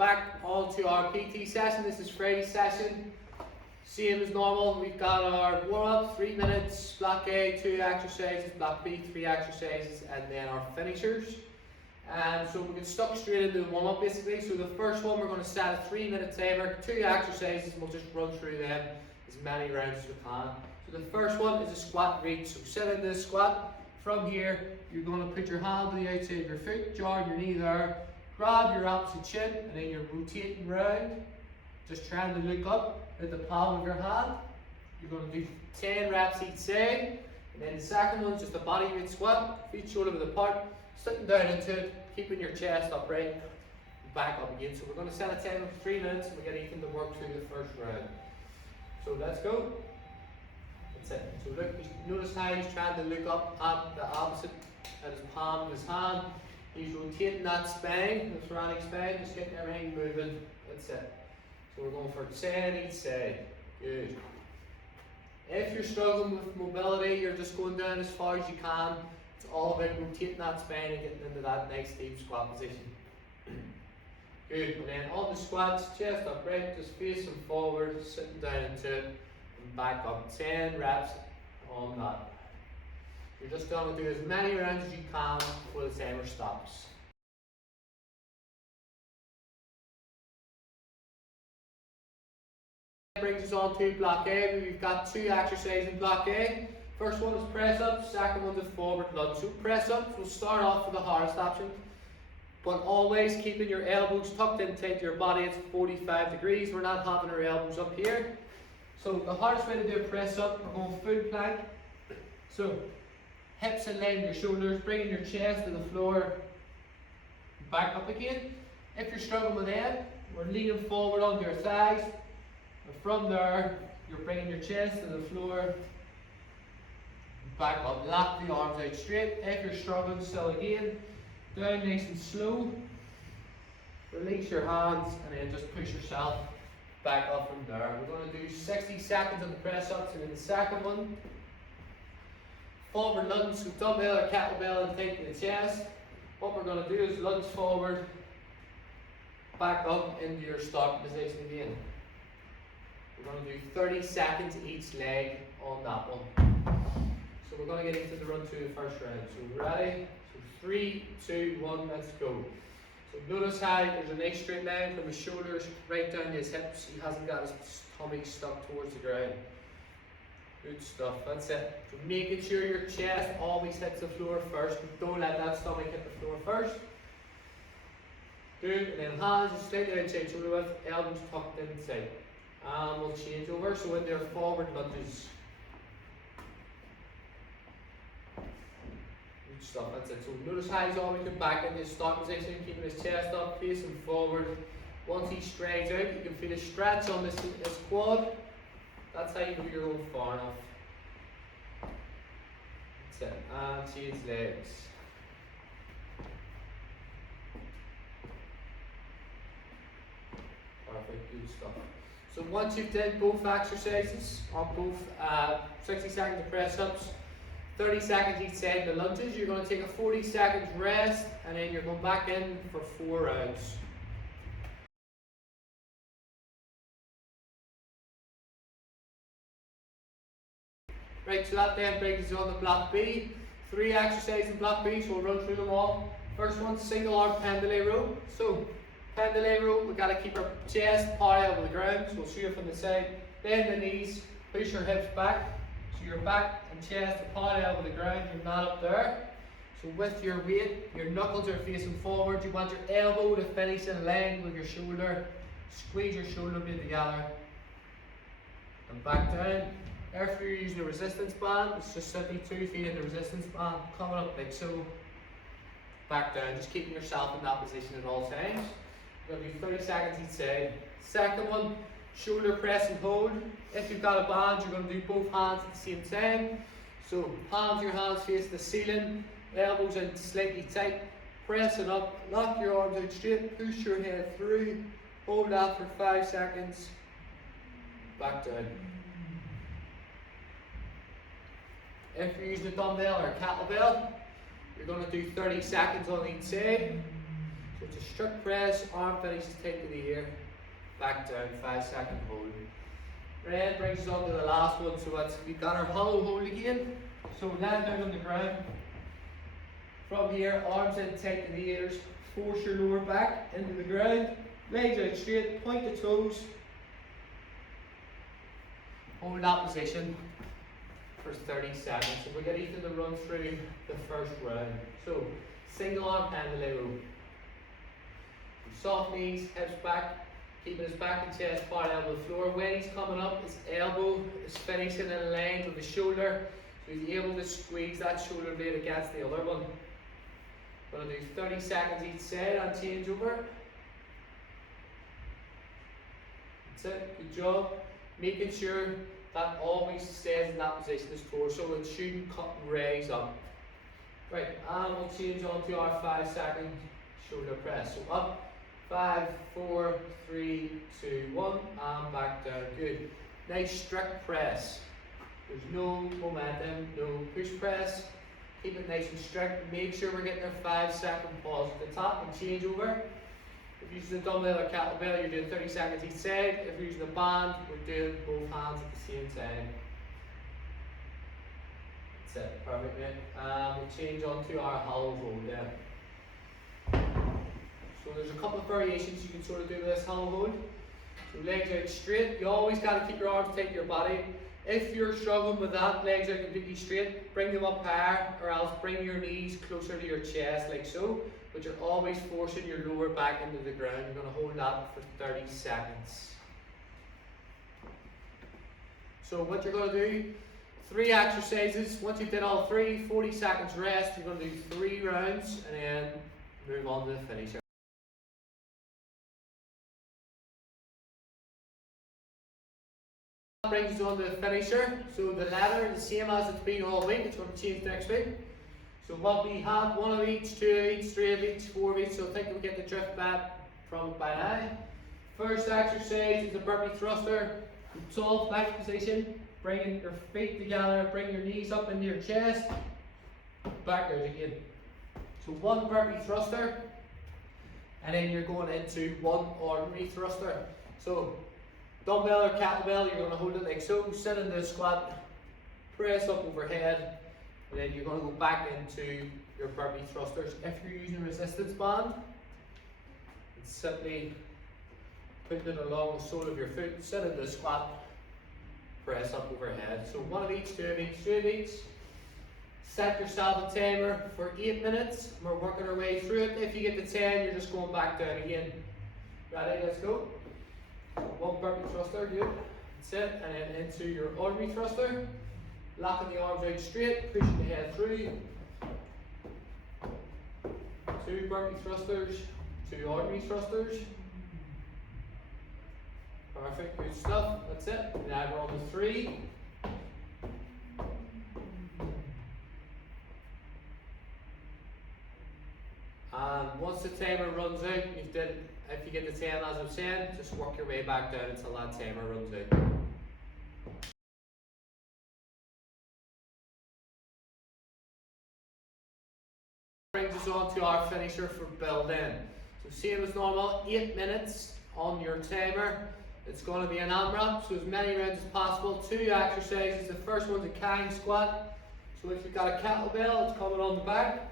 back onto our PT session. This is Friday's session. Same as normal, we've got our warm-up, 3 minutes, block A, 2 exercises, block B, 3 exercises, and then our finishers. So we get stuck straight into the warm-up basically. So the first one, we're going to set a 3-minute timer, 2 exercises, and we'll just run through them as many rounds as we can. So the first one is a squat reach. So sit into the squat. From here, you're going to put your hand to the outside of your foot, jar your knee there, grab your opposite shin, and then you're rotating round, just trying to look up at the palm of your hand. You're going to do 10 reps each side. And then the second one is just a body weight squat, feet shoulder width apart, sitting down into it, keeping your chest upright, and back up again. So we're going to set a timer for 3 minutes, and we get Ethan to work through the first round. So let's go. That's it. So look, notice how he's trying to look up at the opposite, at his palm of his hand. He's rotating that spine, the thoracic spine, just getting everything moving. That's it. So we're going for 10 each side. Good. If you're struggling with mobility, you're just going down as far as you can. It's all about rotating that spine and getting into that nice deep squat position. Good. And then on the squats, chest upright, just facing forward, sitting down into it, and back up. 10 reps on that. You're just going to do as many rounds as you can before the timer stops. That brings us on to block A. We've got 2 exercises in block A. First one is press ups, second one is forward lunge. So press ups, we'll start off with the hardest option, but always keeping your elbows tucked in tight to your body. It's 45 degrees. We're not having our elbows up here. So the hardest way to do a press up, we're going full plank. So hips in line with your shoulders, bringing your chest to the floor, back up again. If you're struggling with that, we're leaning forward onto your thighs. And from there, you're bringing your chest to the floor, back up. Lock the arms out straight. If you're struggling, still again, down nice and slow. Release your hands and then just push yourself back up from there. We're going to do 60 seconds on the press ups, and in the second one, forward lunge, so dumbbell or kettlebell and tight to the chest. What we're going to do is lunge forward, back up into your start position again. We're going to do 30 seconds each leg on that one. So we're going to get into the run through the first round. So ready? So 3, 2, 1, let's go. So notice how there's a nice straight line from his shoulders right down to his hips. He hasn't got his tummy stuck towards the ground. Good stuff, that's it. So making sure your chest always hits the floor first, but don't let that stomach hit the floor first. Good, and then hands just slightly outside shoulder width, elbows tucked inside. And we'll change over, so in their forward lunges. Good stuff, that's it. So notice how he's always come back in his start position, keeping his chest up, facing forward. Once he strides out, you can feel a stretch on his quad. That's how you know you're going far enough. That's it. And change legs. Perfect, good stuff. So once you've done both exercises, on both 60 seconds of press ups, 30 seconds each side of the lunges, you're going to take a 40 seconds rest, and then you're going back in for 4 rounds. Right, so that then brings us on to block B. 3 exercises in block B, so we'll run through them all. First one, single arm pendulum row. So, pendulum row, we've got to keep our chest parallel with the ground, so we'll shoot it from the side. Bend the knees, push your hips back, so your back and chest are parallel with the ground, you're not up there. So with your weight, your knuckles are facing forward, you want your elbow to finish in line with your shoulder. Squeeze your shoulder blade together, and back down. If you're using a resistance band, it's just simply 2 feet in the resistance band, coming up like so, back down, just keeping yourself in that position at all times. You're going to do 30 seconds each side. Second one, shoulder press and hold. If you've got a band, you're going to do both hands at the same time. So palms your hands face the ceiling, elbows in slightly tight, press it up, lock your arms out straight, push your head through, hold that for 5 seconds, back down. If you're using a dumbbell or a kettlebell, you're going to do 30 seconds on each side. So it's a strict press, arm finishes tight to the ear, back down, 5-second hold. Then brings us on to the last one, so we've got our hollow hold again. So land down on the ground. From here, arms in tight to the ears, force your lower back into the ground, legs out straight, point the toes. Hold that position for 30 seconds. So we get Ethan to run through the first round. So single arm pendulum. Soft knees, hips back, keeping his back and chest parallel with the floor. When he's coming up, his elbow is finishing in line with the shoulder. So he's able to squeeze that shoulder blade against the other one. Going to do 30 seconds each side and change over. That's it, good job. Making sure that always stays in that position, this torso, it shouldn't cut and raise up. Right, and we'll change on to our 5-second shoulder press. So up, 5, 4, 3, 2, 1, and back down. Good. Nice strict press. There's no momentum, no push press. Keep it nice and strict. Make sure we're getting our 5-second pause at the top and change over. If you're using a dumbbell or kettlebell, you're doing 30 seconds each side. If you're using a band, we're doing both hands at the same time. That's it, perfect, mate. We'll change on to our hollow hold there. So there's a couple of variations you can sort of do with this hollow hold. So legs out straight. You always got to keep your arms tight to your body. If you're struggling with that, legs out completely straight, bring them up higher, or else bring your knees closer to your chest like so. But you're always forcing your lower back into the ground. You're going to hold that for 30 seconds. So what you're going to do, 3 exercises. Once you've done all 3, 40 seconds rest. You're going to do 3 rounds and then move on to the finisher. That brings us on to the finisher. So the ladder, the same as it's been all week. It's going to change next week. So what we have, 1 of each, 2 of each, 3 of each, 4 of each, so I think we'll get the drift back from it by now. First exercise is the burpee thruster. Tall flex position, bringing your feet together, bring your knees up into your chest, backwards again. So 1 burpee thruster, and then you're going into 1 ordinary thruster. So dumbbell or kettlebell, you're going to hold it like so, sit in the squat, press up overhead, and then you're going to go back into your burpee thrusters. If you're using a resistance band, it's simply putting it along the sole of your foot, sit in the squat, press up overhead. So 1 of each, 2 of each, 3 of each. Set yourself a timer for 8 minutes. We're working our way through it. If you get to 10, you're just going back down again. Ready? Let's go. 1 burpee thruster, good. That's it. And then into your ordinary thruster. Locking the arms out straight, pushing the head through. 2 burpee thrusters, 2 ordinary thrusters. Perfect, good stuff. That's it. Now we're on to 3. And once the timer runs out, if you get to 10 as I'm saying, just work your way back down until that timer runs out. Brings us on to our finisher for build in. So same as normal, 8 minutes on your timer. It's going to be an AMRAP, so as many rounds as possible. 2 exercises. The first one's a Kang squat. So if you've got a kettlebell, it's coming on the back.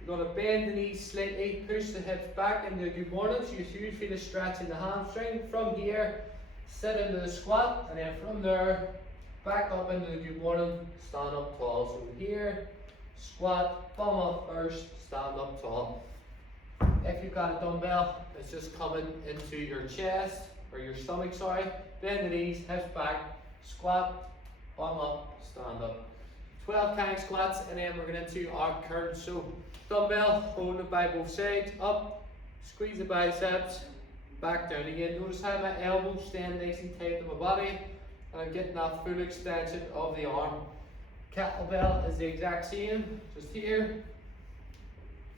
You're going to bend the knees slightly, push the hips back into a good morning, so you should feel a stretch in the hamstring. From here, sit into the squat, and then from there, back up into the good morning, stand up tall. So here, squat, bum up first, stand up tall. If you've got a dumbbell, it's just coming into your chest, or your stomach, sorry. Bend the knees, hips back, squat, bum up, stand up. 12 Kang squats, and then we're going into our curl. So dumbbell, holding it by both sides, up, squeeze the biceps, back down again. Notice how my elbows stand nice and tight to my body, and I'm getting that full extension of the arm. Kettlebell is the exact same, just here,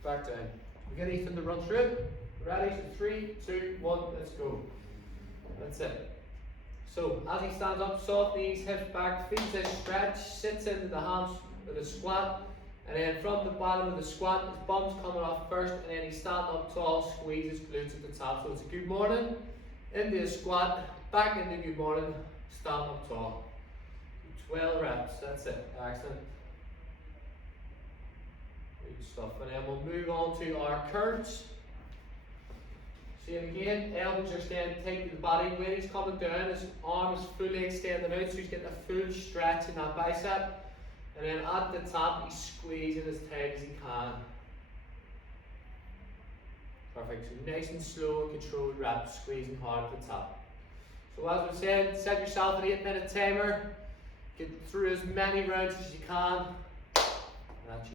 back down. We get Ethan to run through it. Ready? So 3, 2, 1, let's go. That's it. So as he stands up, soft knees, hips back, feet in stretch, sits into the hands with a squat, And then from the bottom of the squat, his bum's coming off first, and then he's standing up tall, squeeze his glutes at the top. So it's a good morning, into a squat, back into good morning, stand up tall. 12 reps, that's it, excellent. Good stuff. And then we'll move on to our curls. Same again, elbows are staying tight to the body. When he's coming down, his arm is fully extended out, so he's getting a full stretch in that bicep. And then at the top, he's squeezing as tight as he can. Perfect. So nice and slow and controlled reps, squeezing hard at the top. So as we said, set yourself an 8-minute timer. Get through as many rounds as you can. And that's